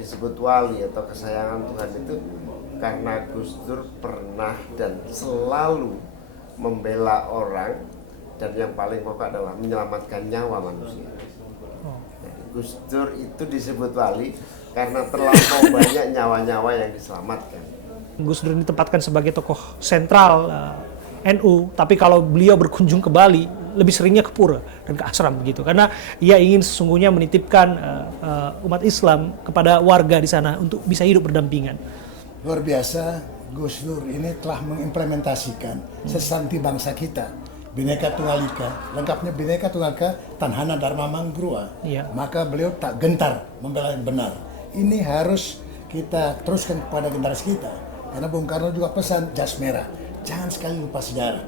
disebut wali atau kesayangan Tuhan itu karena Gus Dur pernah dan selalu membela orang, dan yang paling pokok adalah menyelamatkan nyawa manusia. Jadi Gus Dur itu disebut wali karena terlampau banyak nyawa-nyawa yang diselamatkan. Gus Dur ditempatkan sebagai tokoh sentral NU, tapi kalau beliau berkunjung ke Bali lebih seringnya ke pura dan ke ashram begitu, karena ia ingin sesungguhnya menitipkan umat Islam kepada warga di sana untuk bisa hidup berdampingan. Luar biasa, Gus Dur ini telah mengimplementasikan sesanti bangsa kita, Bhinneka Tunggal Ika, lengkapnya Bhinneka Tunggal Ika, Tanhana Dharma Manggruwa. Iya. Maka beliau tak gentar membela yang benar. Ini harus kita teruskan kepada generasi kita, karena Bung Karno juga pesan jas merah, jangan sekali lupa sejarah.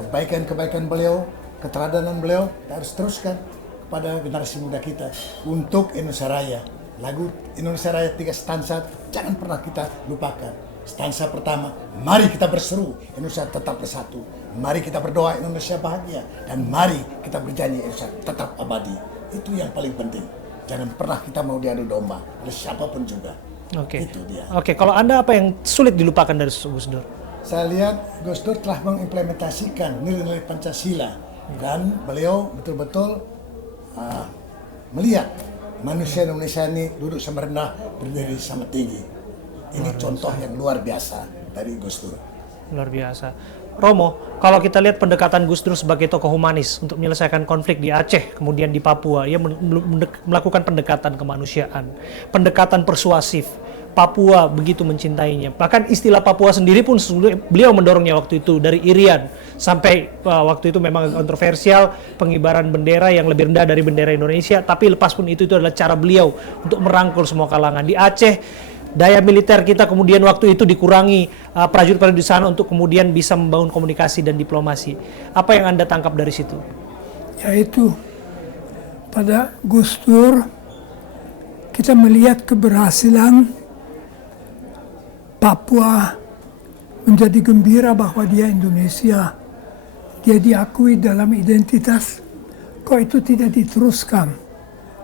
Kebaikan-kebaikan beliau, keteladanan beliau, kita harus teruskan kepada generasi muda kita untuk Indonesia Raya. Lagu Indonesia Raya 3 stansa jangan pernah kita lupakan. Stansa pertama, mari kita berseru Indonesia tetap bersatu. Mari kita berdoa Indonesia bahagia, dan mari kita berjanji Indonesia tetap abadi. Itu yang paling penting. Jangan pernah kita mau diadu domba oleh siapapun juga. Oke. Itu dia. Oke, kalau Anda apa yang sulit dilupakan dari Gus Dur? Saya lihat Gus Dur telah mengimplementasikan nilai-nilai Pancasila, dan beliau betul-betul melihat manusia Indonesia ini duduk sama rendah, berdiri sama tinggi. Ini contoh yang luar biasa dari Gus Dur. Luar biasa. Romo, kalau kita lihat pendekatan Gus Dur sebagai tokoh humanis untuk menyelesaikan konflik di Aceh, kemudian di Papua, ia melakukan pendekatan kemanusiaan, pendekatan persuasif. Papua begitu mencintainya. Bahkan istilah Papua sendiri pun beliau mendorongnya waktu itu dari Irian sampai waktu itu memang kontroversial pengibaran bendera yang lebih rendah dari bendera Indonesia, tapi lepas pun itu adalah cara beliau untuk merangkul semua kalangan. Di Aceh daya militer kita kemudian waktu itu dikurangi prajurit-prajurit di sana untuk kemudian bisa membangun komunikasi dan diplomasi. Apa yang Anda tangkap dari situ? Yaitu pada Gus Dur kita melihat keberhasilan Papua menjadi gembira bahwa dia Indonesia. Dia diakui dalam identitas. Kok itu tidak diteruskan?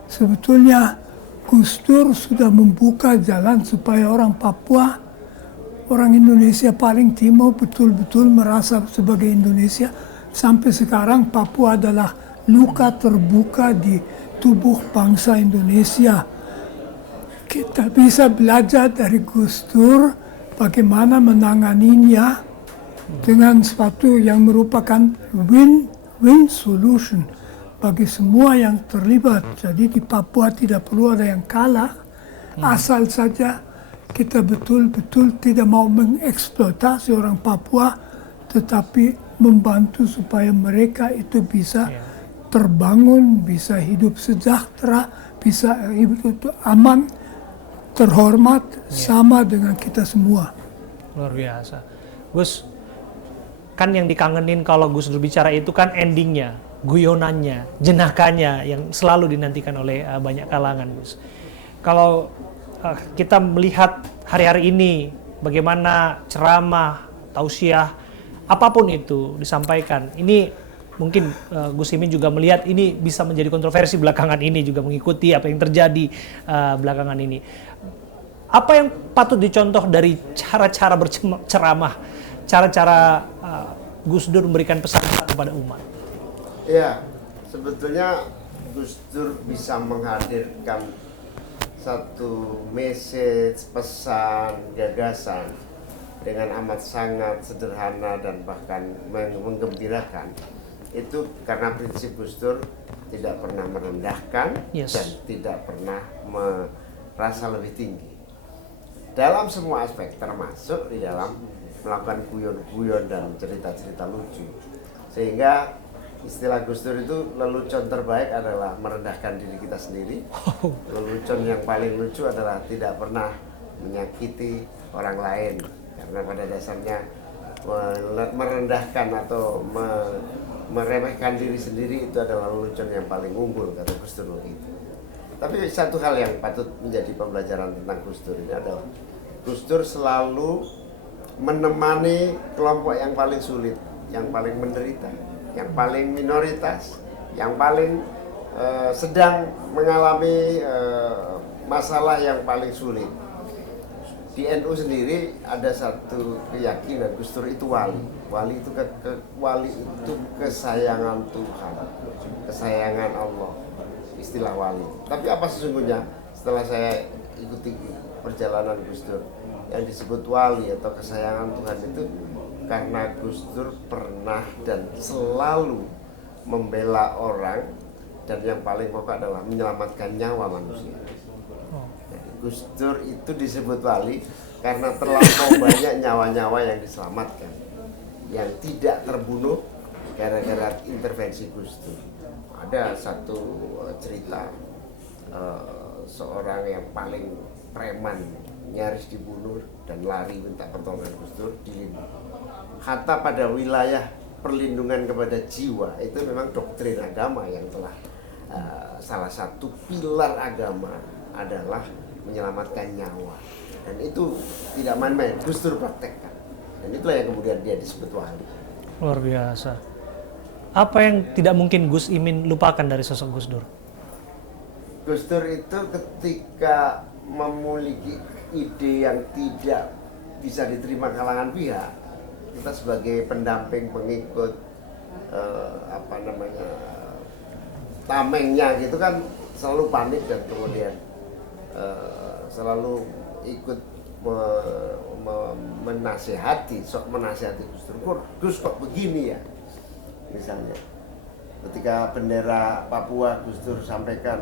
Sebetulnya Gus Dur sudah membuka jalan supaya orang Papua, orang Indonesia paling timur betul-betul merasa sebagai Indonesia. Sampai sekarang Papua adalah luka terbuka di tubuh bangsa Indonesia. Kita bisa belajar dari Gus Dur bagaimana menanganinya dengan suatu yang merupakan win-win solution bagi semua yang terlibat. Jadi di Papua tidak perlu ada yang kalah, asal saja kita betul-betul tidak mau mengeksploitasi orang Papua, tetapi membantu supaya mereka itu bisa terbangun, bisa hidup sejahtera, bisa hidup aman, terhormat, sama dengan kita semua. Luar biasa. Gus, kan yang dikangenin kalau Gus Dur bicara itu kan endingnya, guyonannya, jenakanya yang selalu dinantikan oleh banyak kalangan, Gus. Kalau kita melihat hari-hari ini bagaimana ceramah, tausiah, apapun itu disampaikan, ini mungkin Gus Imin juga melihat ini bisa menjadi kontroversi belakangan ini, juga mengikuti apa yang terjadi belakangan ini. Apa yang patut dicontoh dari cara-cara berceramah, cara-cara Gus Dur memberikan pesan kepada umat? Ya, sebetulnya Gus Dur bisa menghadirkan satu message, pesan, gagasan dengan amat sangat sederhana dan bahkan menggembirakan. Itu karena prinsip Gus Dur tidak pernah merendahkan dan tidak pernah merasa lebih tinggi dalam semua aspek, termasuk di dalam melakukan guyon-guyon dan cerita-cerita lucu. Sehingga istilah Gus Dur itu lelucon terbaik adalah merendahkan diri kita sendiri. Lelucon yang paling lucu adalah tidak pernah menyakiti orang lain, karena pada dasarnya merendahkan atau meremehkan diri sendiri itu adalah lelucon yang paling unggul, kata Gus Dur begitu. Tapi satu hal yang patut menjadi pembelajaran tentang Gus Dur ini adalah Gus Dur selalu menemani kelompok yang paling sulit, yang paling menderita, yang paling minoritas, yang paling sedang mengalami masalah yang paling sulit. Di NU sendiri ada satu keyakinan Gus Dur itu wali. Wali itu wali itu kesayangan Tuhan, kesayangan Allah. Istilah wali. Tapi apa sesungguhnya setelah saya ikuti perjalanan Gus Dur, yang disebut wali atau kesayangan Tuhan itu karena Gus Dur pernah dan selalu membela orang, dan yang paling pokok adalah menyelamatkan nyawa manusia. Jadi Gus Dur itu disebut wali karena terlampau banyak nyawa-nyawa yang diselamatkan, yang tidak terbunuh gara-gara intervensi Gus Dur. Ada satu cerita seorang yang paling preman nyaris dibunuh dan lari minta pertolongan Gus Dur dilindungi. Hatta pada wilayah perlindungan kepada jiwa itu memang doktrin agama yang telah salah satu pilar agama adalah menyelamatkan nyawa, dan itu tidak main-main. Gus Dur praktekkan, dan itulah yang kemudian dia disebut wali. Luar biasa. Apa yang tidak mungkin Gus Imin lupakan dari sosok Gus Dur? Gus Dur itu ketika memiliki ide yang tidak bisa diterima kalangan pihak, kita sebagai pendamping, pengikut, tamengnya gitu kan selalu panik dan kemudian selalu ikut menasehati Gus Dur. Gus kok begini ya? Misalnya ketika bendera Papua Gus Dur sampaikan,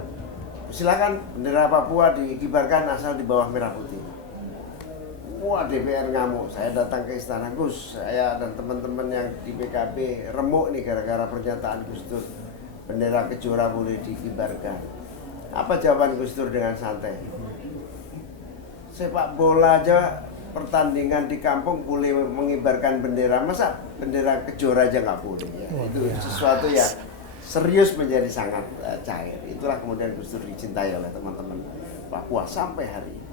silakan bendera Papua dikibarkan asal di bawah merah putih. Wah, DPR ngamuk. Saya datang ke istana, Gus, saya dan teman-teman yang di PKB remuk nih gara-gara pernyataan Gus Dur. Bendera Kejora boleh dikibarkan. Apa jawaban Gus Dur dengan santai? Sepak bola aja pertandingan di kampung boleh mengibarkan bendera, masa bendera Kejora aja nggak boleh ya? Itu sesuatu yang serius menjadi sangat cair. Itulah kemudian Gus Dur dicintai oleh teman-teman Papua sampai hari ini.